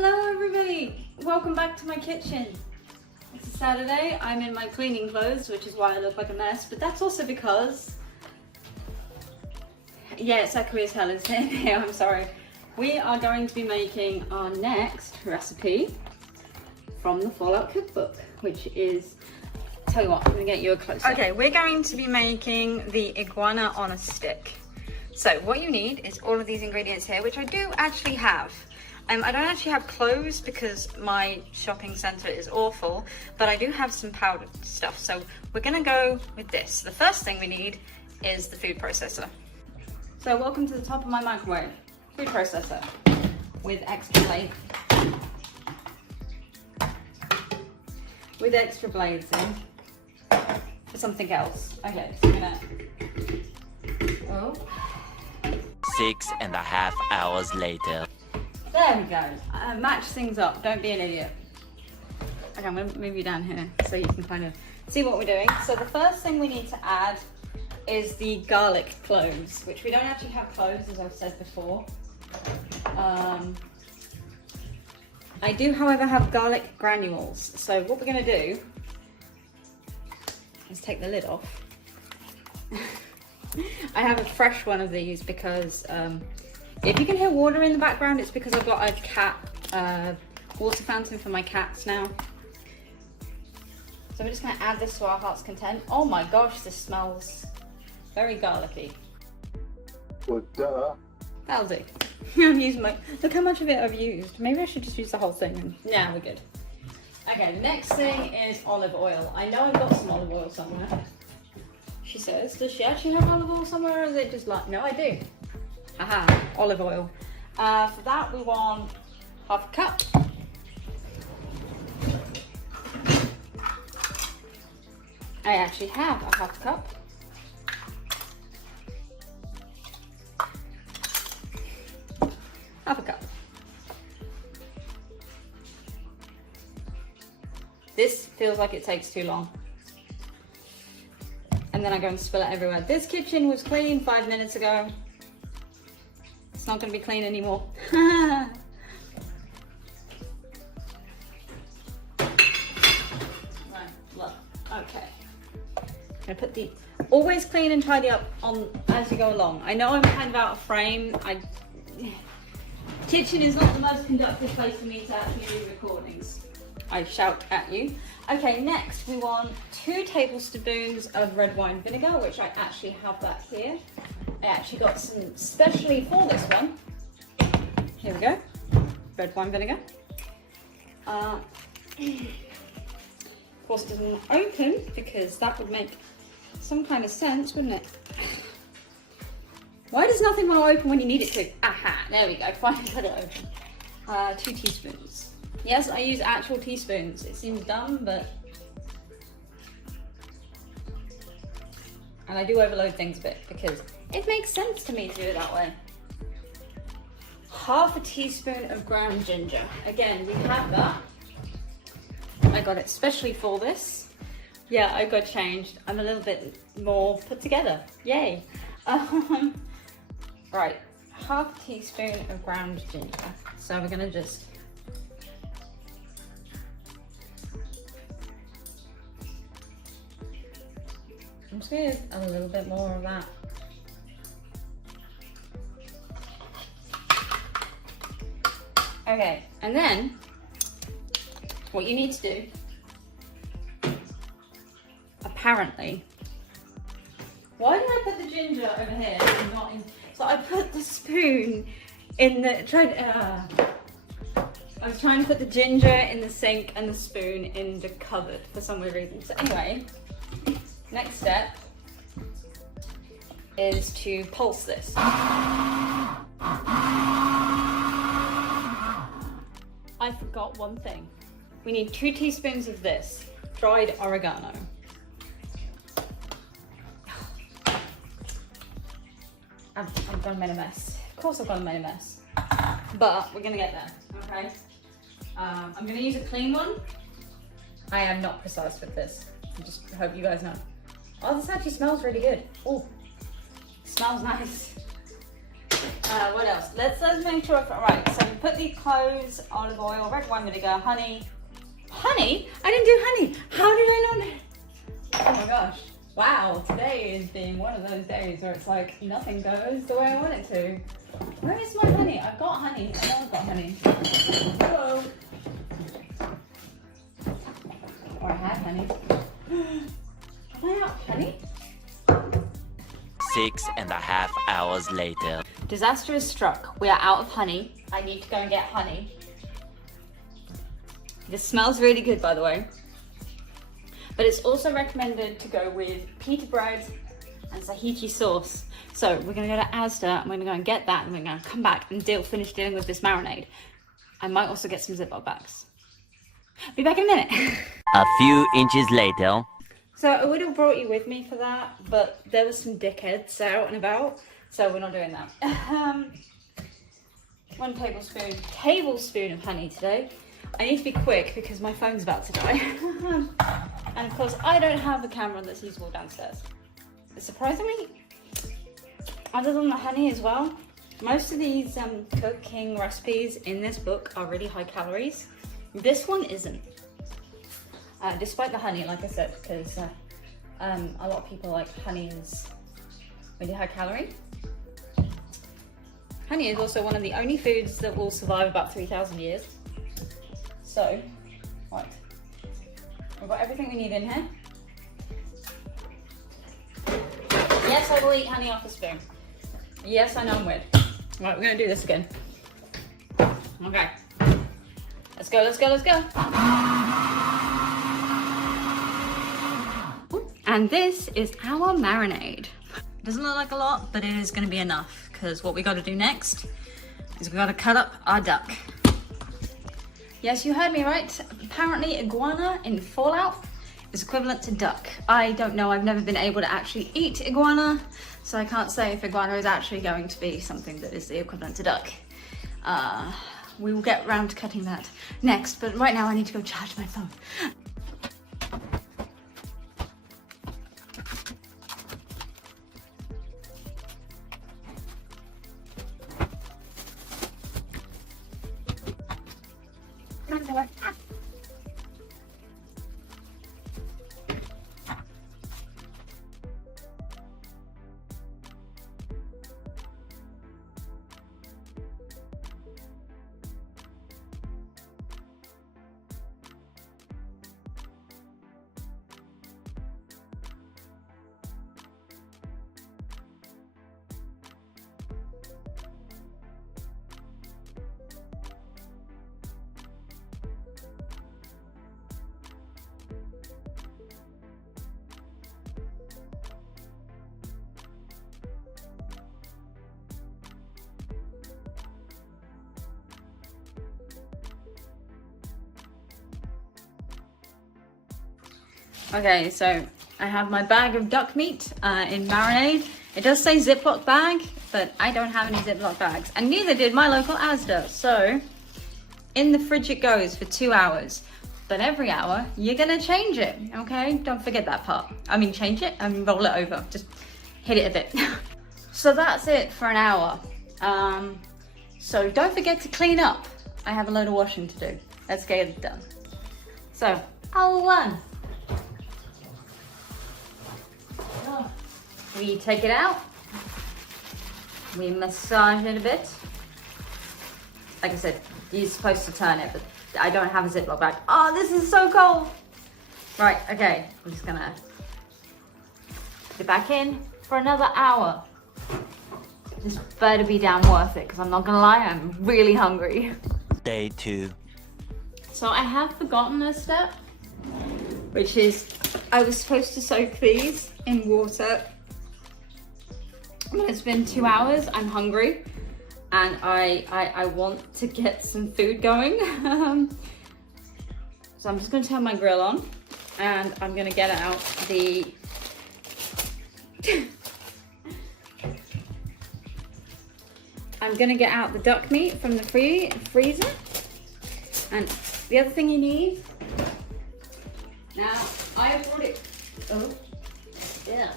Hello everybody, welcome back to my kitchen. It's a Saturday, I'm in my cleaning clothes, which is why I look like a mess, but that's also because, yeah, it's echoey as hell, isn't it? Yeah, I'm sorry. We are going to be making our next recipe from the Fallout cookbook, which is, tell you what, I'm gonna get you a close-up. Okay, we're going to be making the iguana on a stick. So what you need is all of these ingredients here, which I do actually have. I don't actually have cloves because my shopping centre is awful, but I do have some powdered stuff. So we're gonna go with this. The first thing we need is the food processor. So welcome to the top of my microwave. Food processor with extra blades. With extra blades in for something else. Okay, so I'm gonna, oh. 6.5 hours later. There we go. Match things up. Don't be an idiot. Okay, I'm going to move you down here so you can kind of see what we're doing. So the first thing we need to add is the garlic cloves, which we don't actually have cloves, as I've said before. I do, however, have garlic granules. So what we're going to do is take the lid off. I have a fresh one of these because if you can hear water in the background, it's because I've got a cat water fountain for my cats now. So we're just going to add this to our heart's content. Oh my gosh, this smells very garlicky. Well, duh. That'll do. I'm using my, look how much of it I've used. Maybe I should just use the whole thing. And, yeah, we're good. Okay, the next thing is olive oil. I know I've got some olive oil somewhere. She says, does she actually have olive oil somewhere, or is it just like, no, I do. Aha, olive oil. For that we want half a cup. I actually have a half cup. Half a cup. This feels like it takes too long. And then I go and spill it everywhere. This kitchen was clean 5 minutes ago. It's not going to be clean anymore. Right, look, okay. I'm going to put the, always clean and tidy up on as you go along. I know I'm kind of out of frame. Kitchen is not the most conducive place for me to actually do recordings. I shout at you. Okay, next we want 2 tablespoons of red wine vinegar, which I actually have that here. I actually got some specially for this one. Here we go, red wine vinegar. Of course it doesn't open because that would make some kind of sense, wouldn't it? Why does nothing want to open when you need it to? Aha, there we go, finally got it open. 2 teaspoons. Yes, I use actual teaspoons. It seems dumb, but... And I do overload things a bit because it makes sense to me to do it that way. Half a teaspoon of ground ginger. Again, we have that. I got it specially for this. Yeah, I got changed. I'm a little bit more put together. Yay. Right, half a teaspoon of ground ginger. So we're gonna just I'm just going to add a little bit more of that. Okay, and then what you need to do, apparently, why did I put the ginger over here and not in, so I put the spoon in the, I was trying to put the ginger in the sink and the spoon in the cupboard for some weird reason. So anyway, next step is to pulse this. I forgot one thing. We need 2 teaspoons of this, dried oregano. I've gone made a mess. Of course I've gone made a mess. But we're gonna get there, okay? I'm gonna use a clean one. I am not precise with this. I just hope you guys know. Oh, this actually smells really good. Oh, smells nice. What else? Let's make sure. Right, so we put the cloves, olive oil, red wine vinegar, honey. Honey? I didn't do honey. How did I not? Oh my gosh. Wow, today is being one of those days where it's like nothing goes the way I want it to. Where is my honey? I've got honey. I know I've got honey. Hello. Or I have honey. Have I out honey? 6.5 hours later. Disaster is struck. We are out of honey. I need to go and get honey. This smells really good, by the way. But it's also recommended to go with pita bread and Tahiti sauce. So we're gonna go to Asda and we're gonna go and get that and we're gonna come back and finish dealing with this marinade. I might also get some Ziploc bags. Be back in a minute. A few inches later. So I would have brought you with me for that, but there was some dickheads out and about, so we're not doing that. 1 tablespoon of honey today. I need to be quick because my phone's about to die. And of course, I don't have a camera that's usable downstairs. Surprisingly, other than the honey as well, most of these cooking recipes in this book are really high calories. This one isn't. Despite the honey, like I said, because a lot of people like honey is really high calorie. Honey is also one of the only foods that will survive about 3,000 years. So, right, we've got everything we need in here. Yes, I will eat honey off a spoon. Yes, I know I'm weird. Right, we're gonna do this again. Okay, let's go, let's go, let's go. And this is our marinade. It doesn't look like a lot, but it is gonna be enough because what we gotta do next is we gotta cut up our duck. Yes, you heard me right. Apparently iguana in Fallout is equivalent to duck. I don't know, I've never been able to actually eat iguana, so I can't say if iguana is actually going to be something that is the equivalent to duck. We will get around to cutting that next, but right now I need to go charge my phone. Okay, so I have my bag of duck meat in marinade. It does say Ziploc bag, but I don't have any Ziploc bags, and neither did my local Asda. So in the fridge it goes for 2 hours, but every hour you're gonna change it, okay? Don't forget that part. I mean, change it and roll it over. Just hit it a bit. So that's it for an hour. So don't forget to clean up. I have a load of washing to do. Let's get it done. So, hour 1. We take it out, we massage it a bit. Like I said, you're supposed to turn it, but I don't have a Ziploc bag. Oh, this is so cold. Right, okay, I'm just gonna put it back in for another hour. This better be damn worth it, because I'm not gonna lie, I'm really hungry. Day 2. So I have forgotten a step, which is I was supposed to soak these in water. It's been 2 hours, I'm hungry, and I want to get some food going. So I'm just gonna turn my grill on, and I'm gonna get out the I'm gonna get out the duck meat from the freezer. And the other thing you need, now I brought it, oh, yeah.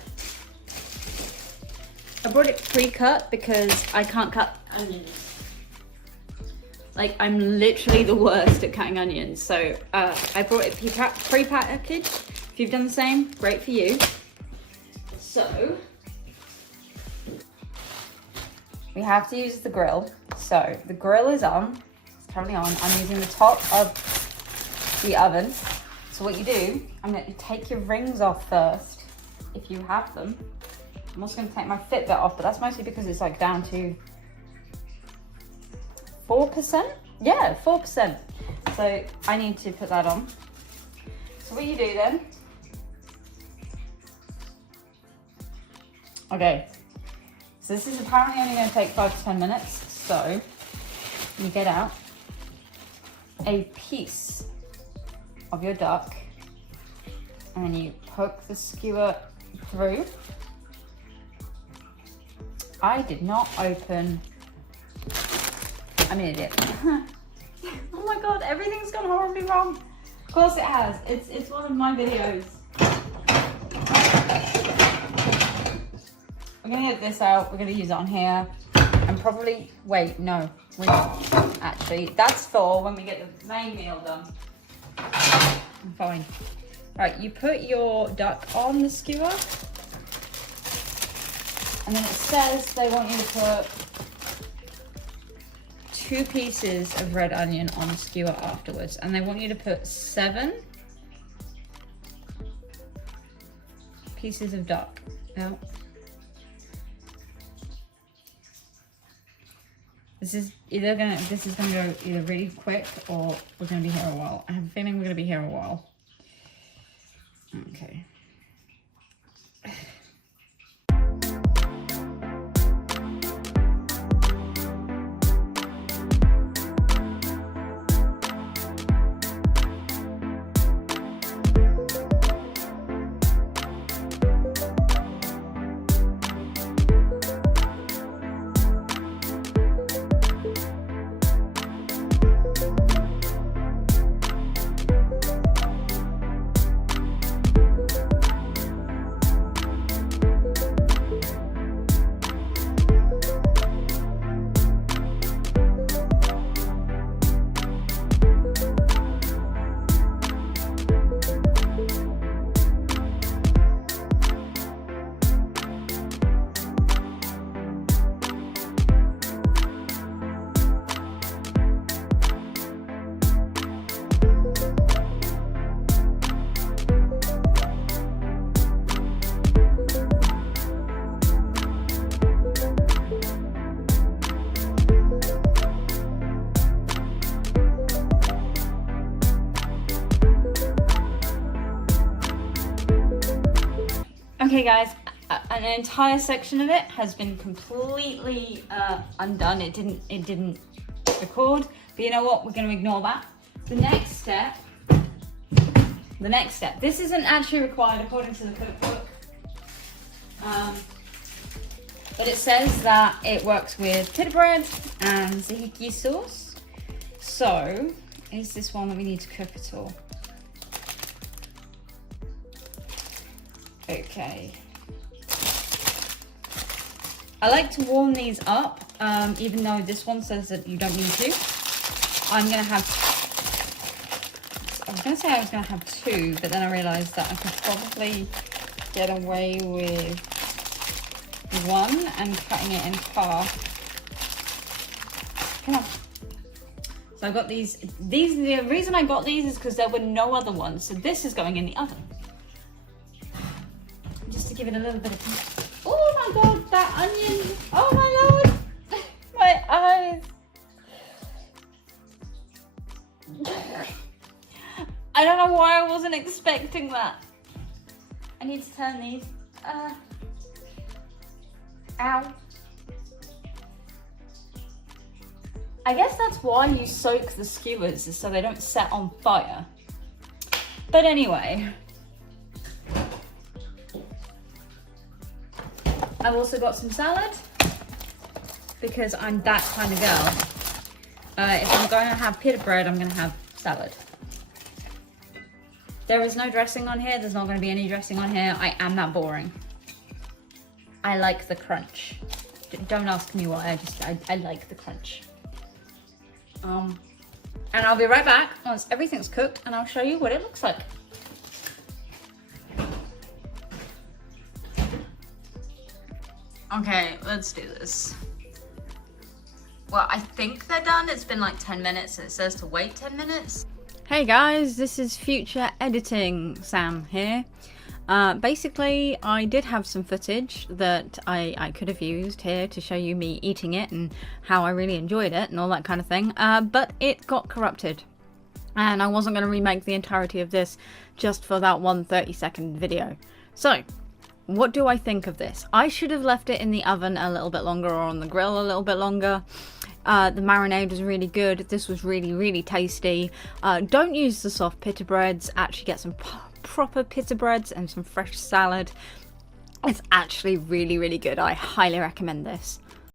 I brought it pre-cut because I can't cut onions. Like, I'm literally the worst at cutting onions. So I brought it pre-packaged. If you've done the same, great for you. So we have to use the grill. So the grill is on, it's currently on. I'm using the top of the oven. So what you do, I'm going to take your rings off first, if you have them. I'm also going to take my Fitbit off, but that's mostly because it's like down to 4%? Yeah, 4%. So I need to put that on. So what you do then, okay, so this is apparently only going to take 5 to 10 minutes. So you get out a piece of your duck and then you poke the skewer through. I did not open, I'm an idiot. Oh my god, everything's gone horribly wrong. Of course it has, it's one of my videos. We're gonna get this out, we're gonna use it on here. And probably, wait, no, we're not. Actually, that's for when we get the main meal done. I'm fine. Right, you put your duck on the skewer. And then it says they want you to put 2 pieces of red onion on the skewer afterwards. And they want you to put 7 pieces of duck. No. This is gonna go either really quick or we're gonna be here a while. I have a feeling we're gonna be here a while. Okay. Okay guys, an entire section of it has been completely undone. It didn't record, but you know what? We're going to ignore that. The next step. This isn't actually required according to the cookbook, but it says that it works with pita bread and tzatziki sauce. So, is this one that we need to cook at all? Okay. I like to warm these up, even though this one says that you don't need to. I was gonna say I was gonna have 2, but then I realized that I could probably get away with 1 and cutting it in half. Come on. So I've got these. The reason I got these is because there were no other ones. So this is going in the oven. Just to give it a little bit of... Oh my god, that onion! Oh my lord! My eyes! I don't know why I wasn't expecting that. I need to turn these. Ow. I guess that's why you soak the skewers, is so they don't set on fire. But anyway. I've also got some salad, because I'm that kind of girl. If I'm going to have pita bread, I'm going to have salad. There is no dressing on here. There's not going to be any dressing on here. I am that boring. I like the crunch. Don't ask me why, I like the crunch. And I'll be right back once everything's cooked and I'll show you what it looks like. Okay, let's do this. Well, I think they're done. It's been like 10 minutes and it says to wait 10 minutes. Hey guys, this is future editing Sam here. Basically, I did have some footage that I could have used here to show you me eating it and how I really enjoyed it and all that kind of thing, but it got corrupted. And I wasn't going to remake the entirety of this just for that one 30-second video. So, what do I think of this? I should have left it in the oven a little bit longer or on the grill a little bit longer. The marinade was really good. This was really, really tasty. Don't use the soft pita breads. Actually get some proper pita breads and some fresh salad. It's actually really, really good. I highly recommend this.